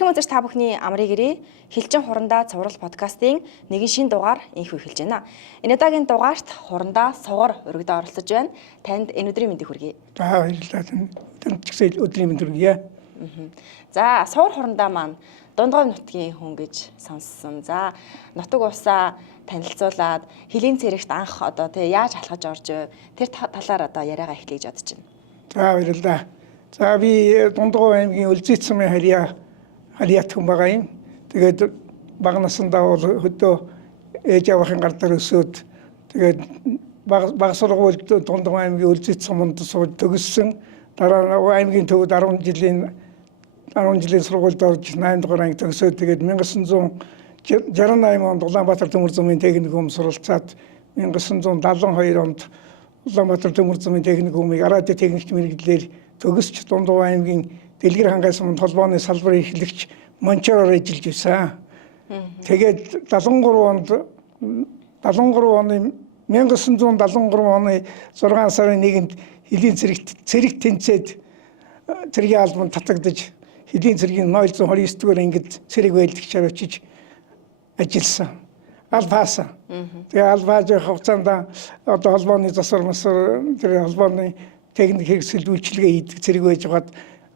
Эрхэм үзэгч та бүхний амрыг ирээ. Хилжин хурандаа цуврал подкастын нэгэн шин дугаар инхүү эхэлж байна. Энэ удаагийн дугаарт хурандаа сугар өргөдөө оролцож байна. Танд энэ өдрийн мэндийг хүргэе. За баярлалаа. Танд ч гэсэн өдрийн мэнд хүргэе. За сугар хурандаа маань Дундгой нутгийн хүн гэж сонссон. За нутаг усаа танилцуулаад хилийн цэрэгт анх одоо яаж алхаж орж тэр талаар одоо яриагаа эхлэж бодож байна. За баярлалаа. За би Дундгой аймгийн Үлзий цумын хаяат хүн байгаа юм. Тэгээд бага насндаа бол хөдөө ээж аваахын гар дээр өсөөд тэгээд бага сургуульд Дундгой аймгийн Үлзий цуманд сууж төгссөн. Дараа нь аймгийн төвд 10 жилийн сургуульд орж 8 дугаар анги төгсөөд тэгээд 1968 онд Улаанбаатар төмөр замын техникум суралцаад 1972 онд Улаанбаатар төмөр замын техникумыг радио техникч мэргэжлэр төгсч Дундгой аймгийн Дэлгэр хангай суманд холбооны салбарын эхлэгч мончороор ажиллаж байсан. Тэгээд 1973 оны 6 сарын 1-нд хилийн цэрэг тэнцээд цэргийн албанд татагдаж хилийн цэргийн 029 дугаар ангид цэрэг байлдагчаар очиж ажилласан. Албаасан. Тэгээ албаажийн хугацаанд одоо холбооны засвар тэр холбооны техник хэрэгсэл үйлчилгээ хийдэг цэрэг байж байгаад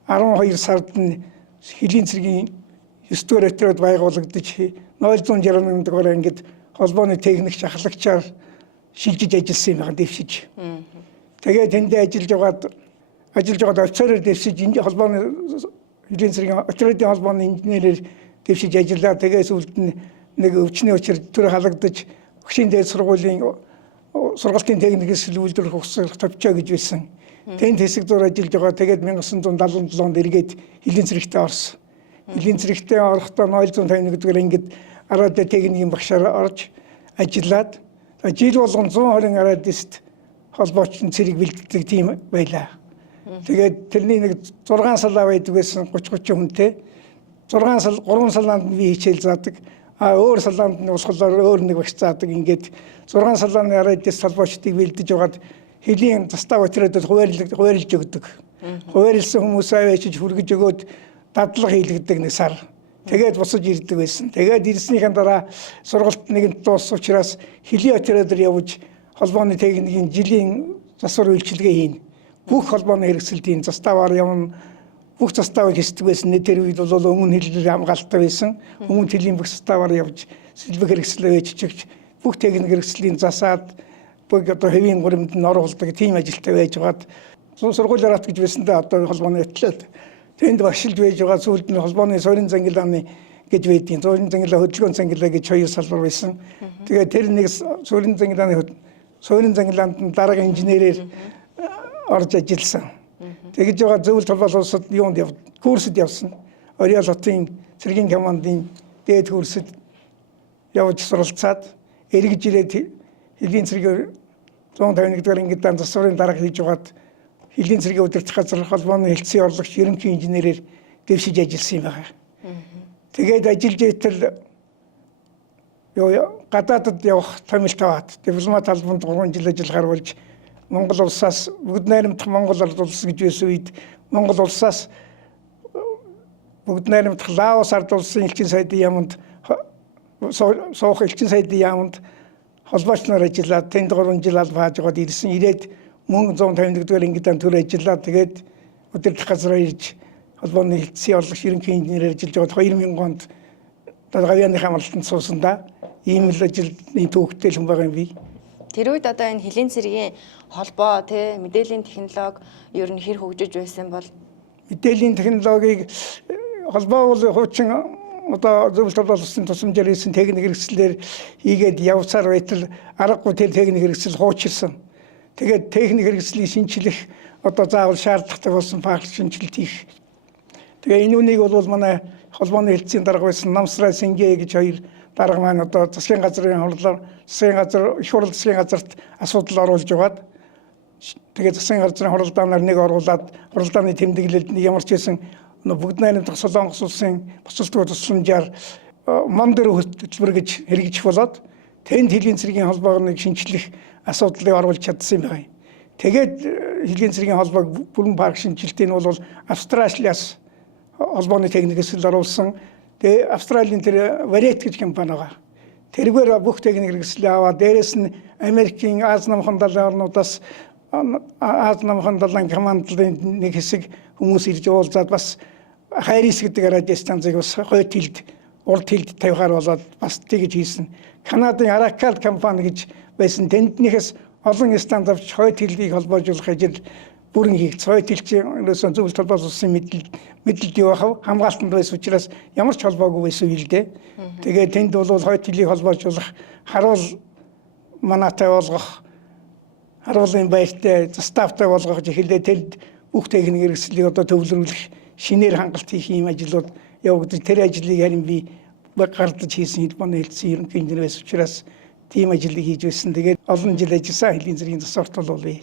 12 сард нь хилийн цэргийн 9 дугаар отроод байгуулагдаж 061 дугаар ангид холбооны техникч ахлагчаар шилжиж ажилласан юм байна дэвшиж. Тэгээд тэндээ ажиллаж байгаад офицерээр дэвшиж энэ холбооны хилийн цэргийн отродын холбооны инженерээр дэвшиж ажиллаа. Тэгээс үлд нь нэг өвчний учир төр халагдаж өгшийн дээд сургуулийн сургалтын техник хэсэг үйлдвэрлэх ухсах төвчөө гэж байсан. Тэнд хэсэг зур ажиллаж байгаа. Тэгээд 1977 онд эргээд хилийн цэрэгтээ орсон. Хилийн цэрэгтээ орохдоо 051 дугаар ангид радио техникийн багшаар орж ажиллаад жил болгон 120 радист холбоочны цэрэг бэлддэг тийм байлаа. Тэгээд тэрний нэг 6 салаа байдаг байсан 30 хүнтэй. 3 салаанд нь би хичээл заадаг. Өөр салаанд нь усхолоор өөр нэг багш заадаг. Ингээд 6 салааны радист холбоочдыг бэлдэж байгаад хилийн застав отродод хуваарлж өгдөг. Хуваарлсан хүмүүс аваачиж хүргэж өгөөд дадлага хийлгдэг нэг сар. Тэгээд босож ирдэг байсан. Тэгээд ирснийхэн дараа сургалт нэгэнт дууссан учраас хилийн отродоор явж холбооны техникийн жилийн засвар үйлчилгээ хийн. Бүх холбооны хэрэгсэлтийн заставаар явна. Бүх заставыг хийдэг байсан. Тэр үед бол өмнө хилээр хамгаалалттай байсан. Өмнө хилийн бүх заставаар явж сэлбэг хэрэгслээ ээжчих. Бүх техник хэрэгслийн засаад бүх одоо хэвийн гуримд нь оруулдаг тийм ажилтай байж байгаад сургуулиар ат гэж байсан да одоо холбооны атлет. Тэнд багшилж байж байгаа сүүлд нь холбооны суурин зангилааны гэж байдгийн. Суурин зангилаа хөдөлгөөн зангилаа гэж хоёр салбар байсан. Тэгээд тэр нэг суурин зангилаанд нь дараагийн инженерээр орж ажилласан. Тэгж байгаа зөвлөлт холбоос улсад юунд курсд явсан. Орёл хотын цэргийн командын дээд курсд явж суралцаад эргэж ирээд хилийн цэргийн 151 дугаар ангид засварын дарга хийж байгаад хилийн цэргийн удирдах газар холбооны хэлтсийн орлогч ерөнхий инженерээр дэвшиж ажилласан юм байна. Тэгээд ажиллаж итэл гадаадд явах томилт аваад дипломат албанд 3 жил ажиллахаар болж Монгол улсаас бүгд найрамдах Монгол улс гэж байсан үед Монгол улсаас бүгд найрамдах Лаос ард улсын элчин сайдын яамд суух элчин сайдын яамд холбоочноор ажиллаад тэнд 3 жил албаа хааж байгаад ирсэн. Ирээд мөн 151 дугаар ангидаа төр ажиллаад тэгээд удирдах газараа ирж холбооны хэлтсийн орлогч ерөнхий инженерээр ажиллаж байгаад 2000 онд гавьяаныхаа амралтанд суусан да. Ийм л ажилтны төвөгтэй хүн байгаа юм би. Тэр үед одоо энэ хилийн цэргийн холбоо мэдээллийн технологи ер нь хэр хөгжиж байсан бол мэдээллийн технологиг холбоо бол хуучин одоо зөвлөлт боловсролын тусламжаар хийсэн техник хэрэгслээр хийгээд явсаар байтал аргагүй тэр техник хэрэгсэл хуучирсан. Тэгээд техник хэрэгслийг шинчлэх одоо заавал шаардлагатай болсон факт шинжилт хийх. Тэгээ энэ үнийг бол манай холбооны хэлтсийн дарга байсан Намсрай Сингэ гэж хоёр дарга маань одоо засгийн газрын хурлаар их хурл засгийн газарт асуудал оруулж байгаад тэгээд засгийн газрын хуралдаанаар нэг оруулаад хуралдааны тэмдэглэлд ямар ч байсан бүгд найрамдах Солонгос улсын буцалтгүй тусламжаар мон дээр хөтөлбөр гэж хэрэгжих болоод тэнд хилийн цэргийн холбоог шинчлэх асуудлыг оруулж чадсан юм байна. Тэгээд хилийн цэргийн холбоог бүрэн парк шинжилтийн бол Австралиас холбооны техник хэрэгсэл оруулсан. Тэгээ Австралийн тэр Variet гэж компани байгаа. Тэргээр бүх техник хэрэгслээ аваад дээрэс нь Америкийн Аз намхан далайн орнуудаас Аз намхан далайн командлын нэг хэсэг хүмүүс ирж уулзаад бас Хайрис гэдэг радио станцыг бас хойд хилд, урд хилд тавихаар болоод бас тэгж хийсэн. Канадын Aracal компани гэж байсан. Тэнднийхээс олон станц авч хойд хилдийг холбоожуулах ажил бүрэн хийгдсэн. Хойд хилчийн зөвлөлт толгойлсон мэдлэлд юу ахав хамгаалтанд байсан учраас ямар ч холбоогүй байсан юм л дээ. Тэгээд тэнд бол хойд хилийг холбоожуулах, харуул манаатай болгох, харуулын баяртай, заставтай болгох эхлээ тэнд бүх техник хэрэгслийг одоо төвлөрүүлэх, шинээр хангалт хийх юм ажлууд явагдаж тэр ажлыг харин би гардаж хийсэн хэлбэний хэлсэн ерөнхий инженер байсан учраас тийм ажлыг хийж байсан. Тэгээд олон жил ажилласан хэлийн зэргийн засварт бол бий.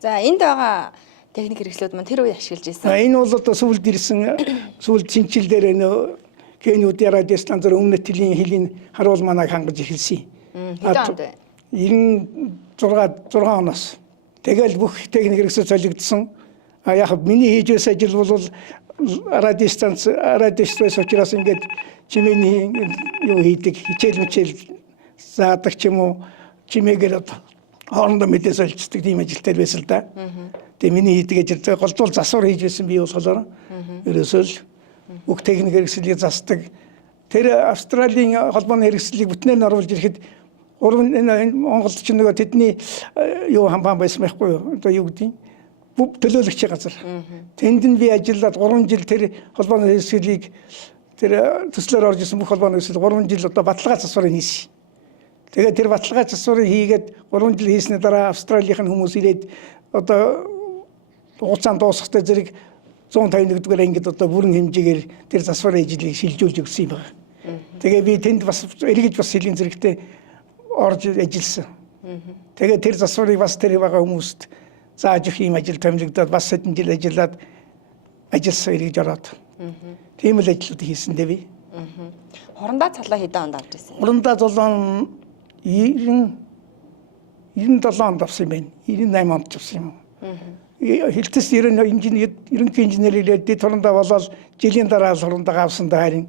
За энд байгаа техник хэрэгслүүд маань тэр үе ашиглаж байсан. Энэ бол одоо сүүлд ирсэн сүүлд шинжилдээр нөө Кенүүд радио станцаар өмнөд хэлийн харуул манааг хангаж эхэлсэн. Хэдэн онд вэ? 96 оноос. Тэгэл бүх техник хэрэгсэл солигдсон. Яг миний хийж байсан ажил бол радио станц учраас ингээд чимээний юу хийдэг, хичээл заадаг ч юм уу, чимээгээр хоорондоо мэдээ солилцдог тийм ажилтай байсан л да. Тэгээ миний хийдэг ажил голдуул засвар хийж байсан би болохоор ерөөсөө л бүх техник хэрэгслийг засдаг. Тэр Австралийн холбооны хэрэгслийг бүтнээр нь оруулж ирэхэд Монголд ч нөгөө тэдний юу хамбан байсан байхгүй юу? Одоо юу гэдэг төлөөлөгчийн газар. Тэнд нь би ажиллаад 3 жил тэр холбооны хэрэгслийг тэр төслөөр орж исэн бүх холбооны хэрэгслийг 3 жил одоо баталгаа засварыг хийсэн. Тэгээд тэр баталгаа засварыг хийгээд 3 жил хийсний дараа Австралийн хүмүүс ирээд одоо хугацаанд дуусахтай зэрэг 151-р ангид одоо бүрэн хэмжээгээр тэр засварын ажлыг шилжүүлж өгсөн юм байна. Тэгээ би тэнд бас эргэж бас хэлийн зэрэгтэй орж ажилласан. Тэгээ тэр засварыг бас тэр байгаа хүмүүст зааж өгөх юм ажил томилогдоод бас хэдэн жил ажиллаад ажилласан эргэж ороод. Тийм л ажлууд хийсэн дээ би. Хурандаа цалаа хэдэн онд авч ирсэн? Хурандаа цалаа 97 онд авсан юм байна. 98 онд авсан юм. Хилтэс ерөнхий инженерийг дэд хурандаа болоод жилийн дараа хурандаа авсан да харин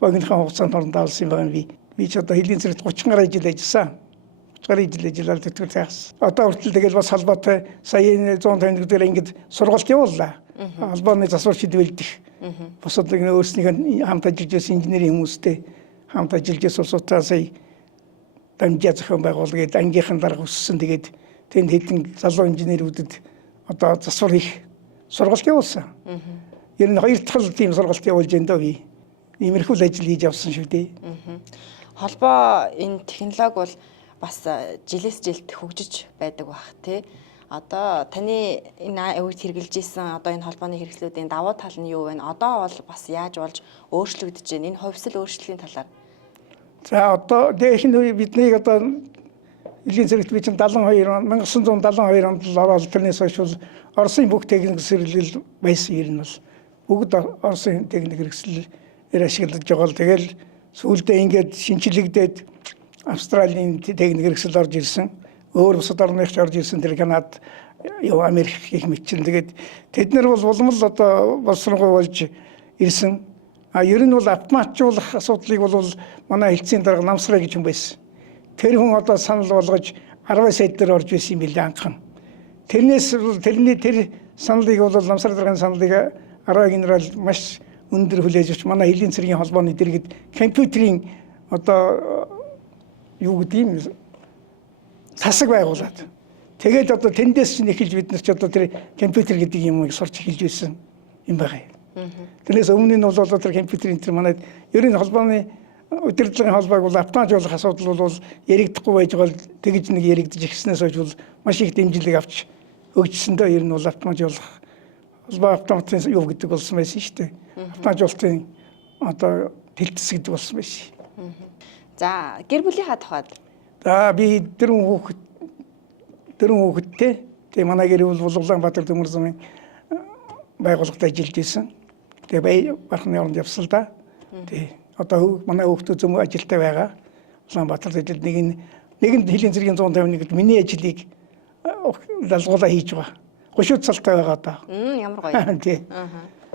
богинохон хугацаанд хурандаа авсан юм би. Би ч одоо хэлийн зэрэгт 30 гаруй жил ажилласан. 30 гаруй жил ажиллаад тэтгэр тагс. Одоо хүртэл тэгэл бас холбоотой сая 150-р ангид сургалт явууллаа. Холбооны засвар шийдвэрлэх. Бусад нэг өөрснийх хамт ажиллаж байсан инженерийн хүмүүстэй хамт ажиллаж байсан улсуудаа сая дамжаа зохион байгуулгээд ангийнхан дарга өссөн. Тэгээд тэнд хэдэн залуу инженерүүдэд одоо засвар хийх сургалт явуулсан. Ер нь 2 дахь тийм сургалт явуулж энэ би. Иймэрхүү ажил хийж авсан шүү дээ. Холбоо энэ технологи бол бас жилээс жилд хөгжиж байдаг бах тий. Одоо таны энэ үед хэрэгжилж исэн одоо энэ холбооны хэрэгслүүдийн давуу тал нь юу вэ? Одоо бол бас яаж болж өөрчлөгдөж байна? Энэ хувьсэл өөрчлөлийн талаар. За одоо дээшин биднийг одоо хэлийн зэрэгт би чинь 1972 онд л ороод тэрнээс хойш бол Оросын бүх техник хэрэгсэл байсан юм бол бүгд Оросын техник хэрэгслээр ашиглаж байгаа л тэгэл сүүлдээ ингээд шинжилэгдээд Австралийн техник хэрэгсэл орж ирсэн. Өөр бусад орныхч орж ирсэн тэр Канад, Америк гэх мэт чинь тэгээд тэд нар бол улам л одоо боловсронгуй болж ирсэн. Ер нь бол автоматжуулах асуудлыг бол манай хэлтсийн дарга Намсраа гэж хүн байсан. Тэр хүн одоо санал болгож 10 сая дээр орж байсан юм билээ анхан. Тэр саналыг бол Намсраа даргын саналыг 10 генерал маш өндөр хүлээж авч манай хэлийн цэргийн холбооны дэргэд компьютерийн одоо юу гэдэг юм засаг байгуулад. Тэгээд одоо тэндээс чинь эхэлж бид нар ч одоо тэр компьютер гэдэг юмыг сурч эхэлж байсан юм байна. Тэрнээс өмнө нь бол тэр компьютерийн тэр манай ер нь холбооны удирдлагын холбоог бол автоматжуулах асуудал бол яригдахгүй байж байгаа л тэгж нэг яригдж ирснээс хойш бол маш их дэмжлэг авч өгчсөндөө ер нь бол автоматжуулах холбоо автоматын юу гэдэг болсон байсан шүү дээ. Автоматжуулалтын одоо тэлтэс гэдэг болсон байсан. За гэр бүлийнхаа тухайд. За би дөрвөн хүүхэдтэй. Тэгээ манай гэр бүл Улаанбаатар төмөр замын байгууллагад ажиллаж байсан. Тэгээ бахны оронд явсан л да. Тэгээ одоо манай хүүхдүүд зөв ажилтай байгаа. Улаанбаатарт ажил нэгэнд хэлийн цэргийн 151-д миний ажлыг далгуулаа хийж байгаа. 30 цалтай байгаа одоо. Ямар гоё. Тий.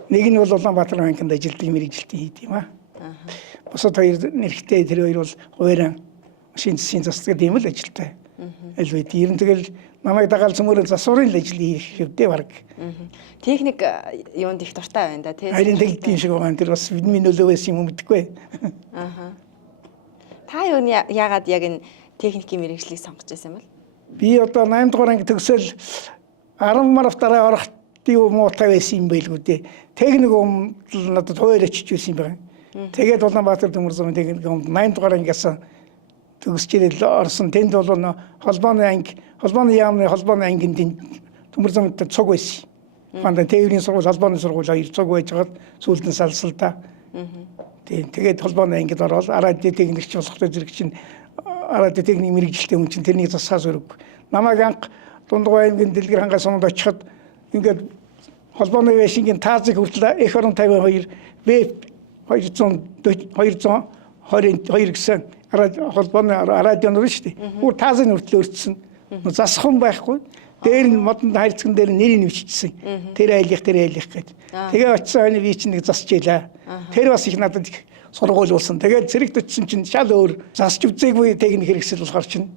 Нэг нь бол Улаанбаатар банкнд ажилтдаг мэрэгжилтийн хийд юм аа. Бусад хоёр нэрхтээ тэр хоёр бол хувааран машин засгийн засдаг тийм л ажилтай. Аль үед ер нь тэгэл намайг дагаал цөмөрөө засварын ажил хийх хэвдээ баг. Техник юунд их дуртай байна да тий. Харин тэгдэм шиг байгаа. Тэр бас бидний нөлөө байсан юм мэдгүй. Та юу яагаад яг энэ техникийн мэргэжлийг сонгож байсан юм бол? Би одоо 8 дугаар анги төгсөөл 10 марав дараа орох юу муутай байсан юм байлгүй дээ. Техник надад хоёр очиж байсан юм байна. Тэгээд Улаанбаатар төмөрсөн техник 8 дугаар ангиас төгсч ирэл орсон. Тэнд бол холбооны анги, холбооны яамны холбооны ангинд төмөрсөн цуг байсан. Хандаа тээврийн сургууль, холбооны сургууль хоёр цуг байж хагаад сүүлд нь салсалтаа. Тэгээд холбооны ангид ороод радио техникч болохтой зэрэг чинь радио техник мэрэгжилтэй хүн чинь тэрнийг засаас өрөв. Намайг анх Дундгой аймгийн дэлгэр хангай суманд очиход ингээд холбооны вэшингийн таазыг хүртэл эх орон 52 222 гэсэн холбооны радио нөр шүү дээ. Бүр таазыг хүртэл өртсөн. Засах хүн байхгүй. Дээр нь модонд хайрцаган дээр нэрийг нэвччихсэн. Тэр айлих гэдэг. Тэгээ очисон хойно би чинь нэг засч ийлаа. Тэр бас их надад их сургууль болсон. Тэгээд зэрэгт очисон чинь шал өөр засч үзээгүй техник хэрэгсэл болохоор чинь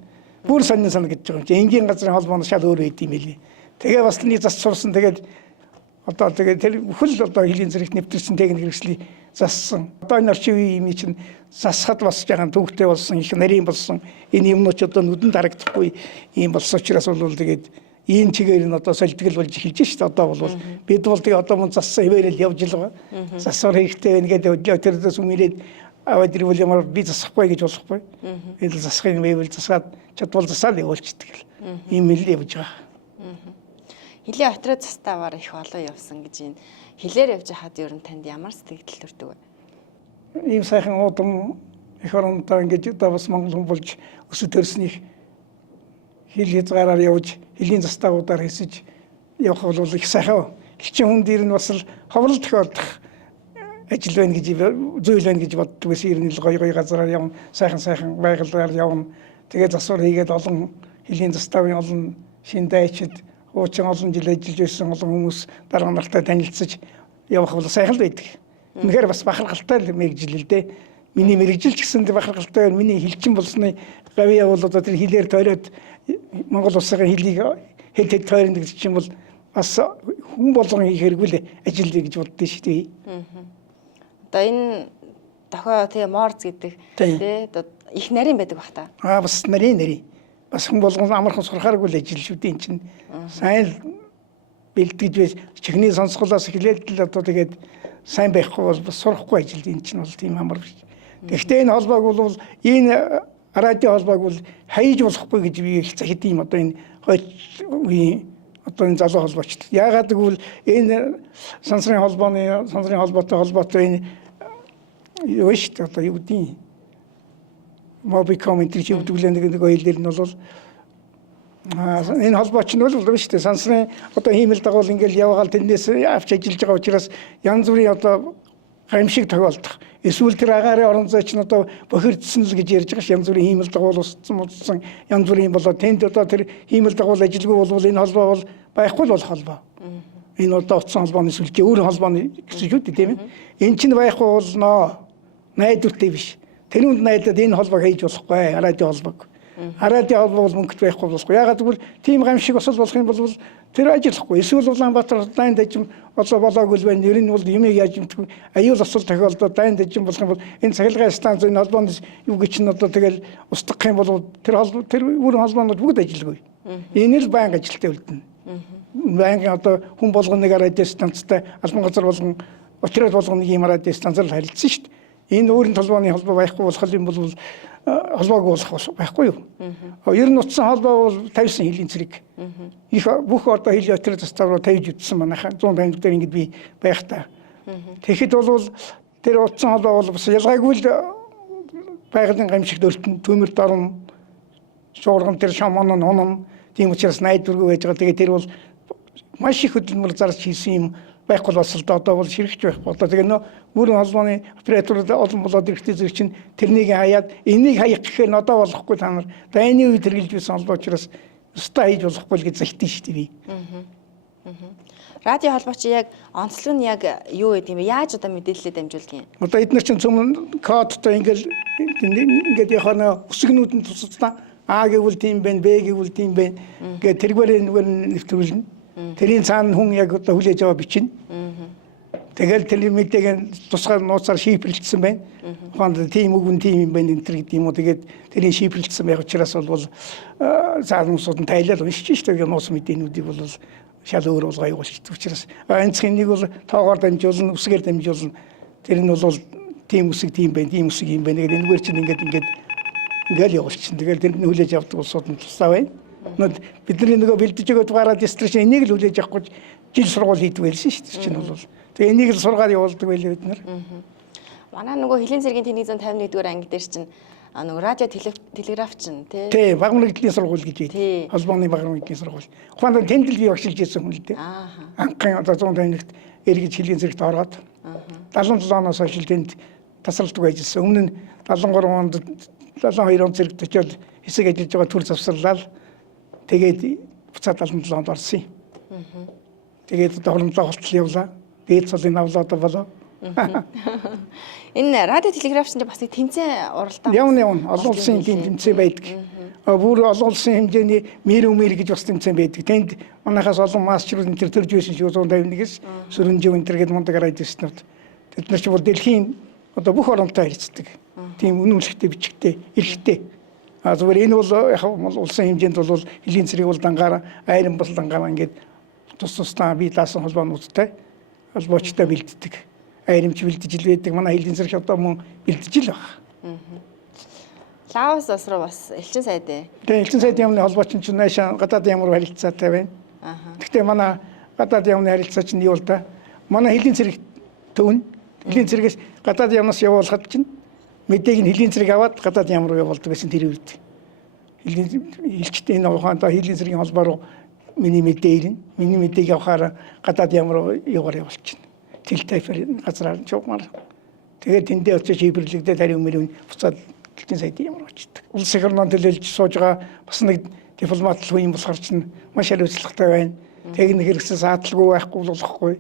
бүр сонин гэж байгаа юм чи. Энгийн газрын холбоонд шал өөр байд юм билий. Тэгээ бас нэг засч сурсан. Тэгээд одоо тэгээд тэр бүхэл одоо хилийн зэрэгт нэвтэрсэн техник хэрэгслийг зассан. Одоо энэ орчин үеийн юм чинь засахад бас жаахан төвхтэй болсон, их нарийн болсон. Энэ юмнууд одоо нүдэнд харагдахгүй юм болсон учраас бол тэгээд ийм чигээр нь одоо солигдгол болж эхэлж шүү дээ. Одоо бол бид бол тэгээ одоо мөн зассан хിവэрэл явж л байгаа. Засвар хэрэгтэй байна гэдэг өдөртөөс өмнөд аваад ирвэл ямар би засахгүй гэж болохгүй. Бид засахын байвал засаад чадвал засаад явуулчихдаг л. Ийм л явж байгаа. Хилийн отроо заставаар их олон явсан гэж энэ хилээр явж хаад ер нь танд ямар сэтгэл төрдөг вэ? Ийм сайхан удам эх оронтой ингэж одоо бас Монгол хүн болж өсөж төрснийх хил хязгаараар явж хилийн заставуудаар хэсэж явах бол их сайхан. Хичээн хүн дээр нь бас л ховрол тохиолдох ажил байна гэж зүйл байна гэж боддог байсан. Ер нь гоё газараар явна, сайхан байгалаар явна. Тэгээд засвар хийгээд олон хилийн заставын олон шин дайчид хуучин олон жил ажиллаж байсан олон хүмүүс дарга нартай танилцж явах бол сайхан л байдаг. Үнэхээр бас бахархалтай л мэрэгжил л дээ. Миний мэрэгжил ч гэсэн бахархалтай, миний хилчин болсны гавь явал одоо тэр хилээр тойроод Монгол улсын хилийг хэд тойрно гэж чинь бол бас хүн болгон хийх хэрэггүй л ажил гэж боддөө шүү дээ. Одоо энэ дохио тэгээ морз гэдэг тий их нарийн байдаг бах та. Бас нарийн. Бас хүн болгон амархан сурахааргүй л ажил шүү дээ энэ чинь. Сайн бэлтгэж байж чихний сонсголоос эхлээд л одоо тэгээд сайн байхгүй бол бас сурахгүй ажил энэ чинь бол тийм амар биш. Гэхдээ энэ холбоог бол энэ радио холбоог бол хайж болохгүй гэж би их захид юм одоо энэ хойд одоо энэ залуу холбооч. Яагаад гэвэл энэ сансрын холбоотой энэ юу шүү дээ одоо юу гэдэг Mobicom энэ чи өвдөглөө нэг ойлдэр нь бол энэ холбооч нь бол биш үү сансрын одоо хиймэл дагуул ингээл явгаал тэрнээс авч ажиллаж байгаа учраас янз бүрийн одоо гамшиг тохиолдох эсвэл тэр агаарын орон зайч нь одоо бохирдсан л гэж ярьж байгаа ш янз бүрийн хиймэл дагуул устсан янз бүрийн болоо тэнд одоо тэр хиймэл дагуул ажилгүй болвол энэ холбоо бол байхгүй л болох холбоо. Энэ одоо утсан холбооны сүлжээ өөр холбооны гэсэн шүү дээ тийм ээ. Энэ чинь байхгүй болноо найдвартай биш. Тэрүүнд найдаад энэ холбоог хийж болохгүй радио холбоог. Радио холбоо бол мөнгөт байхгүй болохгүй. Ягаад гэвэл тийм гамшиг осол болох юм бол тэр ажиллахгүй. Эсвэл Улаанбаатар дайн дажим болоогүй л байна. Ер нь бол юм яаж юмтгүй аюул осол тохиолдоод дайн дажим болох юм бол энэ цахилгаан станц энэ холбооны юу гэж нь одоо тэгэл устгах юм бол тэр бүрэн холбоонууд бүгд ажилгүй. Энэ л байнга ажилтаа үлдэнэ. Байнга одоо хүн болгон нэг радио станцтай албан газар болгон отрол болгон нэг юм радио станцаар харилцсан шүү дээ. Энэ өөрийн толгойн холбоо байхгүй болох юм бол холбоог болох байхгүй юу? Ер нь утсан холбоо бол тавьсан хилийн цэрэг. Их бүх одоо хилийн отрол заставруу тавьж үтсэн манайхаа 100 тань дээр ингэж би байх та. Тэгэхэд бол тэр утсан холбоо бол бас ялгаагүй л байгалийн гамшигт өртөн төмөр дорн шуурган тэр шамон нонон тийм учраас найдваргүй байж байгаа. Тэгээд тэр бол маш их хөдөлмөр зарж хийсэн юм байхгүй бол одоо бол ширхэж байхгүй. Одоо тэгээ нөө бүрэн холбооны операторууд олон болоод ирэхдээ зэрэг чинь тэрнийг хаяад энийг хаях гэхээр одоо болохгүй та нар. Дайны үед хэрэгжилж байсан холбоо учраас өстой хийж болохгүй л гэж захидсан шүү дээ би. радио холбооч яг онцлог нь яг юу гэдэг юм бэ? Яаж одоо мэдээлэлээ дамжуулдаг юм? Одоо эдгээр чинь цөмөн кодтой ингээд яхана өсгнүүд нь тусдаа А гэвэл тийм байна, Б гэвэл тийм байна. Ингээд тэргээр нэвтрүүлнэ. Тэрийн цаана хүн яг одоо хүлээж аваа бичнэ. Тэгэл тэр мэдээг тусгай нууцаар шифрлэгдсэн байна. Ухаанд тийм үг нь тийм юм байна энэ гэдэг юм уу. Тэгээд тэрийн шифрлэгдсэн байх учраас бол заалмсууд нь тайлал уншиж шүү дээ. Нууц мэдээнүүдийг бол шал өөр уулгай явуулчих учраас анцхийн нэг бол тоогоор дамжуулна, үсгээр дамжуулна. Тэр нь бол тийм үсэг тийм байна, тийм үсэг юм байна. Тэгээд энэгээр чинь ингээд явуулчихна. Тэгэл тэр нь хүлээж авдаг улсууд нь тусаа байна. Бидний нөгөө бэлдэж өгöd дугаараа дистрикт энийг л хүлээж авахгүй жил сургууль хийдэг байлсэн шүү дээ. Чинь бол тэгээ энийг л сургаад явуулдаг байлээ бид нар. Манай нөгөө Хилийн цэргийн тэний 151-р анги дээр чинь нөгөө радио телеграф чинь тий баг мэргэжлийн сургууль гэж үү. Холбооны баг мэргэжлийн сургууль. Ухаанд тэнд л би багшилж ирсэн хүн л дээ. Анхын одоо 151-т эргэж Хилийн цэрэгт ороод 77 оноос хойш тэнд тасралтгүй ажилласан. Өмнө нь 73 онд 72 он цэрэгт очиод хэсэг ажиллаж байгаа төр завсарлаа. Тэгээд буцаад 77 онд орсон юм. Тэгээд одоо хоромлоо холтол явлаа. Дээд цолын авлаа одоо болоо. Энэ радио телеграф чинь бас нэг тэмцээн уралдаан. Явна. Олон улсын тэмцээн байдаг. Бүр олон улсын хэмжээний мэр гэж бас тэмцээн байдаг. Тэнд манайхаас олон мастерууд энэ төрж байсан шүү 151-с Сүрэнжив энэ гэдэг мундаг радиоснууд. Тэд нар ч бол дэлхийн одоо бүх оронтой харьцдаг. Тийм үнэмлэхтэй бичгтэй, эрхтэй. Зүгээр энэ бол яг улсын хэмжээнд бол Хилийн цэрэг бол дангаараа айран бол дангаараа ингээд тусдаа бие даасан холбоонуудтай холбоочтой бэлддэг. Айрамч бэлдэж ил байдаг. Манай Хилийн цэрэг одоо мөн бэлдэж ил байна. Лаос улс руу бас элчин сайд ээ. Тэгээ элчин сайдын яамны холбооч нь наашаа гадаад яамруу харилцаатай байна. Гэхдээ манай гадаад яамны харилцаа чинь юу л да? Манай Хилийн цэрэг төвн Хилийн цэрэгээс гадаад яамнаас явуулахад чинь мэдээг нь Хилийн цэрэг аваад гадаад яам руу явуулдаг гэсэн тэр үед. Илчтэй энэ ухаандаа Хилийн цэрэгийн холбоо руу миний мэдээ ирнэ. Миний мэдээг авахаар гадаад яам руу явуулчихна. Тэл тайфер газраар чугмаар. Тэгээд тэндээ очиж хибэрлэгдээд хариу мөрөв буцаад элчин сайдын яам руу очдог. Улс их орноо төлөөлж сууж байгаа бас нэг дипломатлгүй юм болохоор чинь маш хариуцлагатай байна. Техник хэрэгсэл саадлгүй байхгүй болохгүй.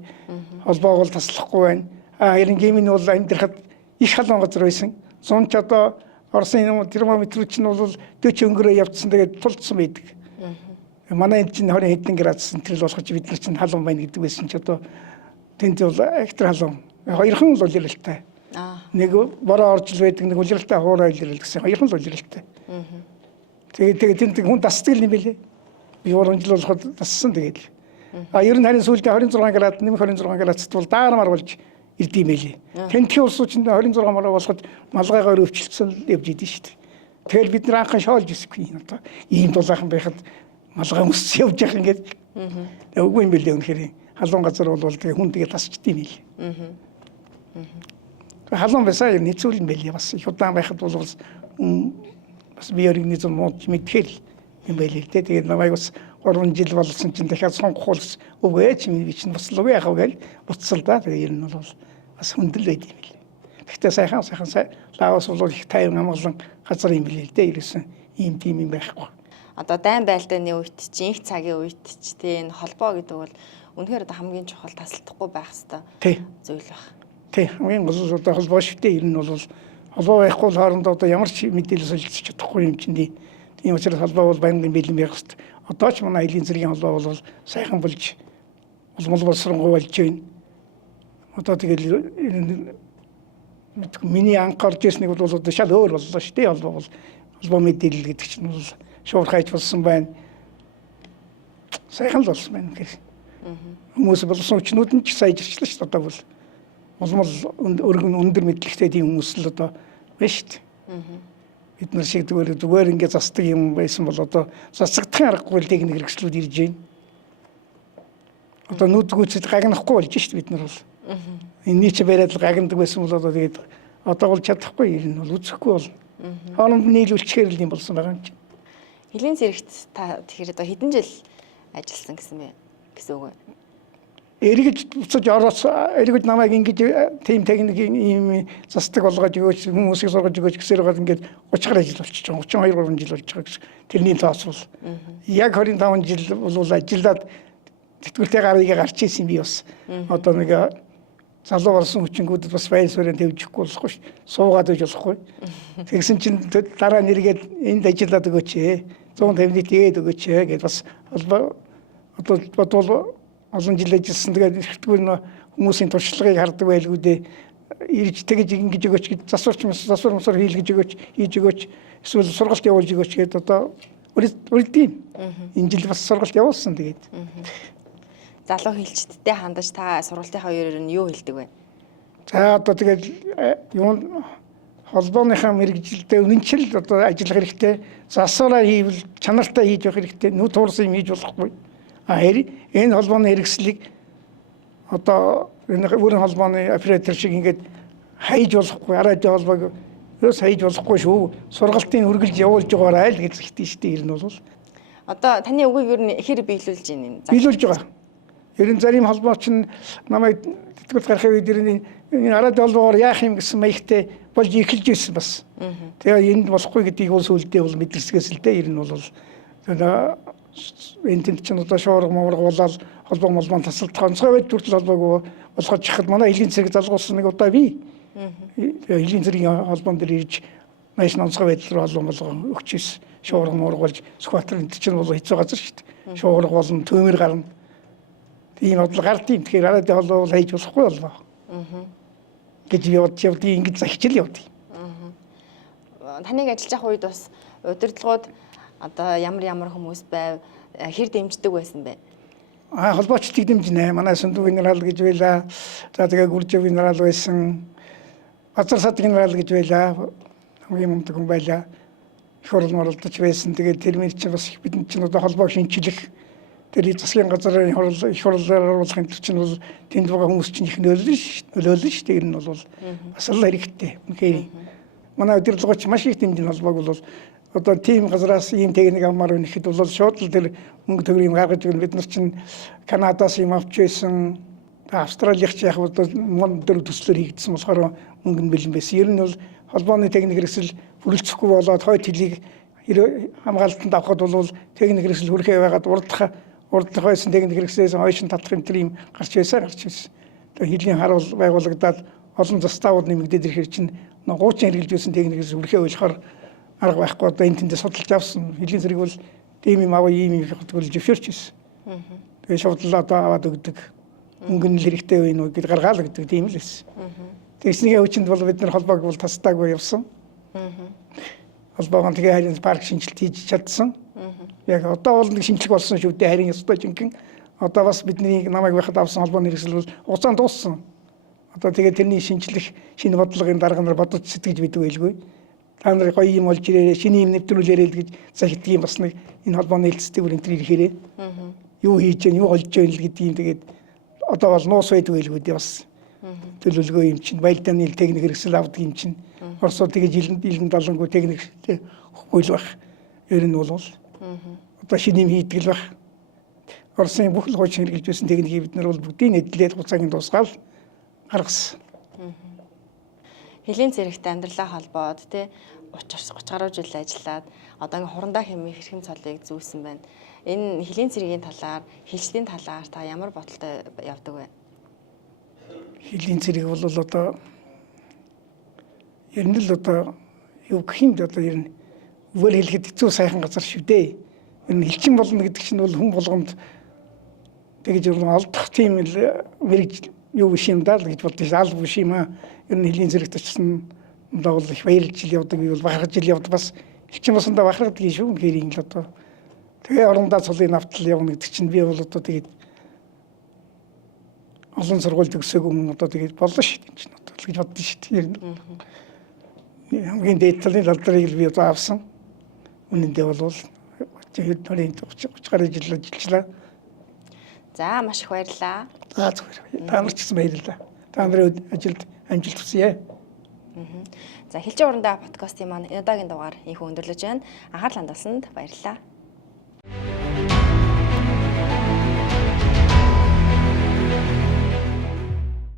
Холбоог бол таслахгүй байна. Харин геймийн бол амьдрахад их халуун газар байсан. Зунч одоо Оросын термометр чинь бол 40 өнгөрөө явцсан тэгээд тулцсан байдаг. Манай энэ чинь 20 хэдэн градус централ болгож бид нар чинь халуун байна гэдэг байсан ч одоо тэнд бол экстра халуун. Хоёрхан л улиралтай. Нэг бороо орж л байдаг, нэг улиралтай хуурай улирал гэсэн хоёрхан л улиралтай. Тэгээд тэнд хүн дасдаг юм билээ. Би 3 жил болоход дассан тэгээд. Ер нь харин сүүлдээ 26 градус, нэмэх 26 градусд бол даармар болж ирдэм байлээ. Тентхийн улсууд чинь 26 мараа болоход малгайгаар өвчлөсөн явж идэв шүү дээ. Тэгэл бид нар анхан шоолж ирсэхгүй одоо ийм дулаахан байхад малгай мөс явж явах ингээд. Үгүй юм билээ үнэхээр халуун газар бол тэгээ хүн тэгээ тасчдээ юм билээ. Халуун байсаа нэцүүл юм билээ бас их удаан байхад бол бас биоорганизм мод мэдхэл юм байлээ. Тэгээд намайг бас 3 жил болсон чинь дахиад сонгох улс үгүй чи би чинь бас л яах вэ гэж буцсал да. Тэгээд ер нь бол бас хүндэл байд юм билээ. Гэхдээ сайхан Лаос бол их тайван амгалан газар юм билээ л дээ. Ерөөсөн ийм тийм юм байхгүй. Одоо дайн байлдааны үед чи инх цагийн үед ч тийм холбоо гэдэг бол үнэхээр одоо хамгийн чухал тасалдахгүй байх хэрэгтэй зүйл баг. Тий, хамгийн гол нь одоо холбоо шүү дээ. Ер нь бол холбоо байхгүй бол хоорондоо одоо ямар ч мэдээлэл солилцож чадахгүй юм чинь тийм учраас холбоо бол баян бэлэн байх хэрэгтэй. Одоо ч манай Хилийн цэргийн холбоо бол сайхан болж улмал болсронгуй болж байна. Одоо тэгэл миний анх орж ирснийг бол одоо шал өөр боллоо шүү дээ. Холбоо мэдээлэл гэдэг чинь бол шуурхайч болсон байна. Сайхан л болсон байна гэх. Хүмүүс болсон хүчнүүд нь ч сайжирчлаа шүү дээ. Одоо бол улмал өргөн өндөр мэдлэгтэй тийм хүмүүс л одоо байна шүү дээ. Бид нар шиг зүгээр ингээд засдаг юм байсан бол одоо засагдахын аргагүй техник хэрэгслүүд ирж байна. Одоо нүдгүүцэд гагнахгүй болж шүү дээ бид нар бол. Энийг ч бариад л гагнадаг байсан бол одоо тэгээд одоо бол чадахгүй ер нь бол үзэхгүй бол. Хооронд нийлүүлчихээр л юм болсон байгаа юм чинь. Хилийн цэрэгт та тэгэхээр одоо хэдэн жил ажилласан гэсэн үг вэ? Эргэж буцаж ороос эргэж намайг ингэж тийм техникийн ийм засдаг болгож өгөөч хүмүүсийг сургаж өгөөч гэсээр байгаа ингээд 30 жил болчих жоо 32 3 жил болж байгаа гэсэн. Тэрний тоос бол яг 25 жил бол ажиллаад тэтгэвртэй гарыг гарч ирсэн би бас одоо нэг залуу болсон хүчингүүдэд бас баяр суурин тавьчихгүй болохгүй шүү. Суугаад байж болохгүй. Тэгсэн чинь дараа нэргээд энд ажиллаад өгөөч ээ. 150 нийт тэгээд өгөөч ээ гэдээ бас одоо бодвол олон жил ажилласан. Тэгээд ихтгэл хүмүүсийн туршлагыг хардаг байлгүй дээ. Ирж тэгж ингэж өгөөч гэж засвар мосор хийж өгөөч. Эсвэл сургалт явуулж өгөөч гэдээ одоо үрдийн. Энэ жил бас сургалт явуулсан тэгээд. Залуу хэлчдтэй хандаж та сургалтынхаа үеэр нь юу хэлдэг вэ? За одоо тэгээд юун холбооныхаа мэрэгжилдээ үнэнчил одоо ажиллах хэрэгтэй. Засвараа хийвэл чанартай хийж явах хэрэгтэй. Нүд туурсан юм хийж болохгүй. Харин энэ холбооны хэрэгслийг одоо энэ өөрийн холбооны оператор шиг ингээд хайж болохгүй. Радио холбоог ерөөс хайж болохгүй шүү. Сургалтын үргэлж явуулж байгаарай л гэж хэлдэг шүү дээ. Ер нь бол Одоо таны үгийг ер нь хэр биелүүлж байна? Биелүүлж байгаа. Ер нь зарим холбооч нь намайг тэтгэл гаргахын үед энэ радио холбоогоор яах юм гэсэн маягтай болж эхэлж ирсэн бас. Тэгээ энд болохгүй гэдгийг бол сүулдээ бол мэдэрсгээс л дээ. Ер нь бол энэ тэнд чинь одоо шуурга болоод холбоо тасалдах онцгой байд төрөл холбоог болгож чахад манай элийн цэрэг залгуулсан нэг удаа би элийн цэрэгийн холбоон дээр ирж маш онцгой байдал руу холбоо болгон өгч ирсэн. Шуурга болж Сүхбаатар энэ чинь бол хэцүү газар шүү дээ. Шуурга болон төмөр гарна. Тийм бодлого гардыг тэгэхээр радио холбоо хийж болохгүй боллоо. Гэж явдгийг ингэж захичил явдгийг. Таныг ажиллаж авах үед бас удирдлагууд одоо ямар хүмүүс байв хэр дэмждэг байсан бэ? Холбоочдыг дэмжинэ. Манай Сүндэг генерал гэж байлаа. За тэгээ Гүржив генерал байсан. Базар сад генерал гэж байлаа. Хамгийн мундаг хүн байлаа. Их оролдож байсан. Тэгээд тэр мөр чинь бас бидэнд чинь одоо холбоог шинчлэх тэр засгийн газрын их хурлаар оруулахын чинь бол тэнд байгаа хүмүүс чинь их нөлөөлнө шүү дээ. Ер нь бол бас л хэрэгтэй. Үнэхээр манай удирдлагч маш их дэмжин холбоог бол одоо тийм газраас ийм техник амаар өнөхэд бол шууд л тэр мөнгө төгрөгийг гаргаж өгнө. Бид нар чинь Канадаас юм авч байсан. Австралийн ч яг одоо мөн дөр төслөөр хийгдсэн болохоор мөнгө нь бэлэн байсан. Ер нь бол холбооны техник хэрэгсэл бүрэлдэхгүй болоод хойд хөлийг хамгаалтанд авахд бол техник хэрэгсэл хүрхээ байгаад урдлах байсан техник хэрэгслээс хойшин татах юм гарч байсан. Тэгээ хилийн харуул байгуулагдаад олон заставууд нэмэгдээд ирэхээр чинь 30 хэрэгжилсэн техник хэрэгсэл хүрхээ болохоор арга байхгүй одоо энэ тэндээ судалж авсан. Хилийн зэрэг бол тийм юм аваа ийм юм хэлбэл зөвшөөрч ирсэн. Тэгээ шууд л одоо аваад өгдөг. Мөнгө нь хэрэгтэй байна уу гэд гаргаал гэдэг тийм л байсан. Тэгснийхээ хүчинд бол бид нар холбоог бол тастаагүй явсан. Холбоогоо тэгээ харин парк шинжилт хийж чадсан. Яг одоо бол нэг шинжлэх болсон шүү дээ. Харин ёстой жинхэнэ одоо бас бидний намайг байхад авсан холбооны хэрэгсэл бол хугацаанд дууссан. Одоо тэгээ тэрний шинжлэх шинэ бодлогын дарга нар бодож сэтгэж бидэг байлгүй. Та нар гоё юм болж ирээ, шинэ юм нэвтрүүлээрэй л гэж захидгийн бас нэг энэ холбооны хэлцдэг бүр энэ төр ирэхээрээ. Юу хийж гэн, юу олж гэн л гэдгийг тэгээд одоо бол нуус байдаг байлгүй дээ бас. Төлөвлөгөө юм чинь баялдааны техник хэрэгсэл авдаг юм чинь. Оросоо тэгээд жилэн далангуу техник хөхгүй л байх. Ер нь бол одоо шинэ юм хийдэг л байх. Оросын бүх л хуучин хэрэгжилж байсан техникийг бид нар бол бүгдийг нэдлээд хугацааг дуусгаал гаргасан. Хилийн цэрэгтэй амьдралаа холбоод тий 30 гаруй жил ажиллаад одоо ингээ хурандаа хэмээх хэрхэм цолыг зүүсэн байна. Энэ хилийн цэрэгийн талаар, хилчлийн талаар та ямар бодолтой явдаг вэ? Хилийн цэрэг бол одоо ер нь л одоо юу гэх юм одоо ер нь өвөр хэлэхэд хэцүү сайхан газар шүү дээ. Ер нь хилчин болно гэдэг чинь бол хүн болгонд тэгж олдох тийм л мэрэгжил юу биш юм даа л гэж боддог шээ. Аль биш юм аа. Ер нь хилийн цэрэгт очсон бол их баярлж ил явдаг, би бол бахархаж ил явдаг бас хилчин болсондоо бахархдаг юм шүү. Гэрийн л одоо тэгээ орондоо цолын навтал явна гэдэг чинь би бол одоо тэгээд олон сургууль төгсөөг хүн одоо тэгээд боллоо шүү дээ чинь одоо л гэж боддоо шүү дээ. Ер нь хамгийн дээд талын алдрыг би одоо авсан. Үнэндээ бол тэгээд 30 гаруй жил ажиллаа. За маш их баярлалаа. За зүгээр. Та нар ч гэсэн баярлалаа. Та нарын ажилд амжилт хүсье. За хэлж урандаа подкастын маань энэ удаагийн дугаар ийхүү өндөрлөж байна. Анхаарал хандуулсанд баярлалаа.